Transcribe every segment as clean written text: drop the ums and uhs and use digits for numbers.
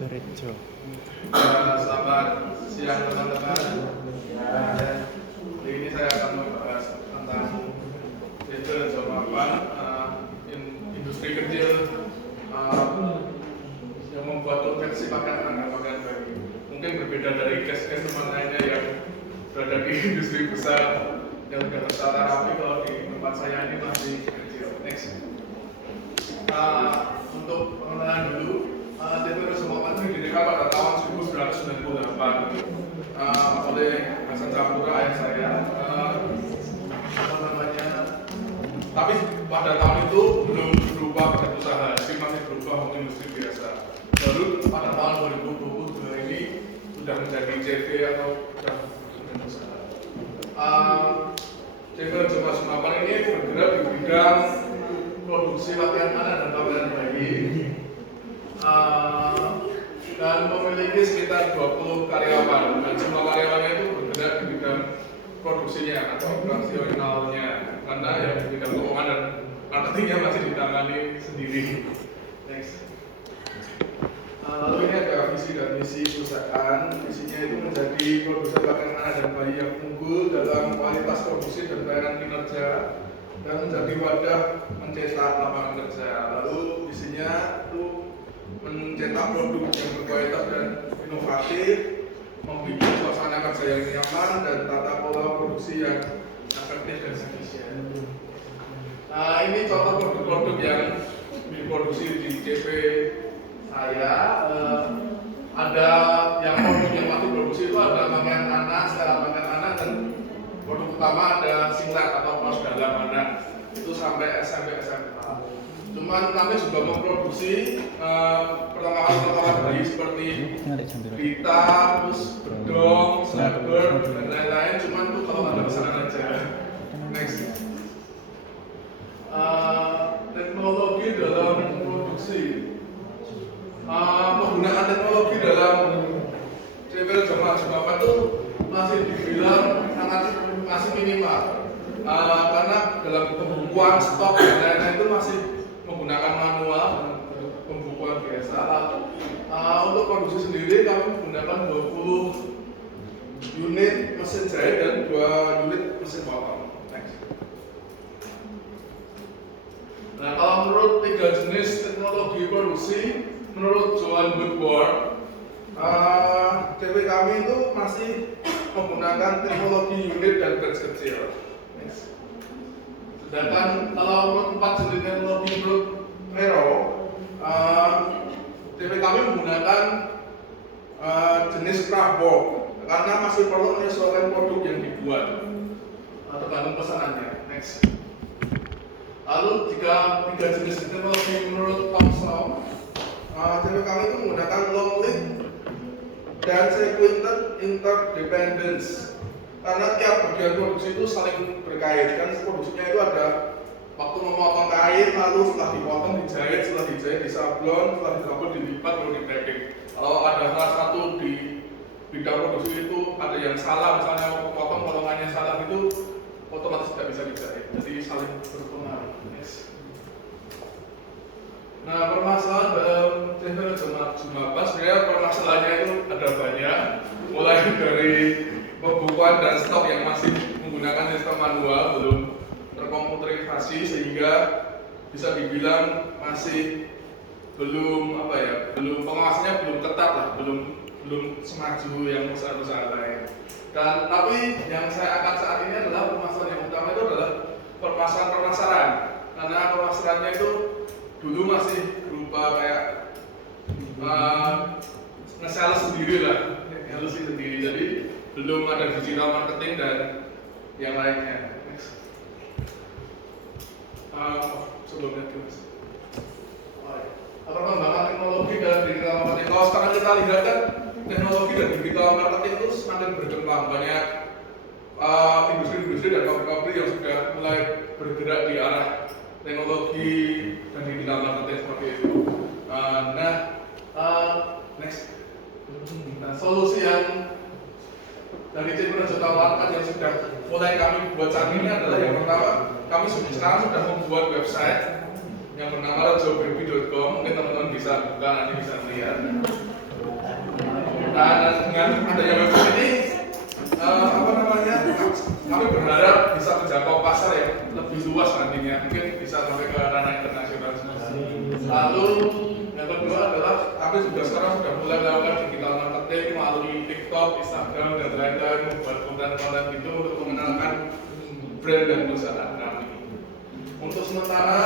Gereja. Selamat siang teman-teman. Kali ini saya akan membahas tentang Cipta dan Jawaban, industri kecil yang membuat konveksi pakaian dan pakaian bayi. Mungkin berbeda dari case-case teman lainnya yang berada di industri besar yang sudah tertata rapi. Kalau di tempat saya ini masih kecil. Next. Untuk pengenalan dulu, Cipta dan Jawaban ini didirikan pada tahun 1998 oleh Hasan Sapura, ayah saya. Tapi pada tahun itu belum berubah pada usaha, jadi masih berubah menjadi industri biasa. Baru pada tahun 2022 ini sudah menjadi CV atau sudah usaha. CV Jemaah Sumapan ini bergerak di bidang produksi pakaian anak dan pakaian bayi, dan memiliki sekitar 20 karyawan, dan semua karyawannya itu bergerak di bidang produksinya atau operasionalnya, karena yang di bidang keuangan dan marketingnya masih ditangani sendiri. Next. Lalu ini ada visi dan misi perusahaan. Visinya itu menjadi produsen pakaian anak dan bayi yang unggul dalam kualitas produksi dan pelayanan kinerja, dan menjadi wadah mencetak lapangan kerja. Lalu visinya itu mencetak produk yang berkualitas dan inovatif, membuat suasana kerja yang nyaman, dan tata pola produksi yang efektif dan efisien. Ini contoh produk-produk yang diproduksi di CV saya. Ada yang produk yang masih produksi itu ada pakaian anak, setelah pakaian anak, dan produk utama ada singlet atau kaos dalam anak, itu sampai SMP SMA. Cuman kami juga memproduksi perlengkapan bayi seperti pita, terus bedong, slapper, dan lain-lain. Cuman itu kalau ada pesanan aja. Next. Teknologi dalam produksi. Penggunaan teknologi dalam Cipta Jemaah Sumapan itu masih dibilang masih minimal, karena dalam pembukuan stok dan lain-lain itu masih menggunakan manual dan pembukuan biasa. Untuk produksi sendiri kami menggunakan 20 unit mesin jahit dan 2 unit mesin potong. Next. Nah, kalau menurut 3 jenis teknologi produksi, menurut Joan Woodward, CV kami itu masih menggunakan teknologi unit dan batch kecil. Next. Sedangkan kalau menurut 4 jenis teknologi menurut Mero, CV kami menggunakan jenis craftwork karena masih perlu menyesuaikan produk yang dibuat tergantung pesanannya. Next. Lalu jika 3 jenis teknologi menurut Thomson, CV kami itu menggunakan long lead dan sequential interdependence, karena tiap bagian produksi itu saling berkait. Kan produksinya itu ada waktu memotong kain, lalu setelah dipotong dijahit, setelah dijahit disablon, setelah disablon dilipat, lalu di packing. Kalau ada salah satu di bidang produksi itu ada yang salah, misalnya potong potongannya salah, itu otomatis tidak bisa dijahit. Jadi saling berpengaruh. Yes. Nah, permasalahan dalam Cipta Jemaah Sumapan, sebenarnya permasalahannya itu ada banyak, mulai dari pembukuan dan stok yang masih menggunakan sistem manual, belum terkomputerisasi, sehingga bisa dibilang masih belum belum pengawasannya belum ketat lah, belum semaju yang perusahaan-perusahaan lain. Dan tapi yang saya angkat saat ini adalah permasalahan yang utama itu adalah permasalahan pemasaran, karena pemasarannya itu dulu masih berupa kayak nge-sales sendiri lah, nge-sales sendiri, jadi belum ada digital marketing dan yang lainnya. Next. Sebelumnya terus. Perkembangan teknologi dan digital marketing. Kalau sekarang kita lihat kan teknologi dan digital marketing itu semakin berkembang. Banyak industri-industri dan pabrik-pabrik yang sudah mulai bergerak di arah teknologi dan digital marketing seperti itu. Next. Nah, solusi yang dari Cipta Jemaah yang sudah mulai kami buat saat ini adalah yang pertama, kami sekarang sudah membuat website yang bernama rejobaby.com. Mungkin teman-teman bisa buka, nanti bisa lihat. Dan dengan adanya website ini, kami berharap bisa menjangkau pasar yang lebih luas nantinya, mungkin bisa sampai ke ranah internasional. Lalu yang kedua adalah kami juga sekarang sudah mulai melakukan digital marketing melalui TikTok, Instagram, dan lain-lain, membuat konten-konten itu untuk mengenalkan brand dan perusahaan kami. Untuk sementara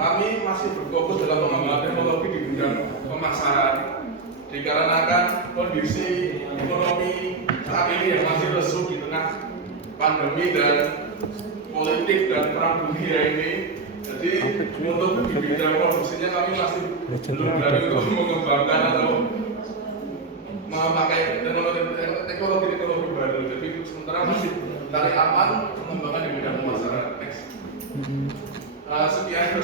kami masih berfokus dalam pengembangan teknologi di bidang pemasaran, dikarenakan kondisi ekonomi saat ini yang masih lesu di tengah pandemi dan politik dan perang dunia ini. Jadi untuk di bidang produksinya kami masih belum berani untuk mengembangkan atau memakai teknologi baru. Jadi sementara masih cari aman pengembangan di bidang pemasaran. Next. Sekian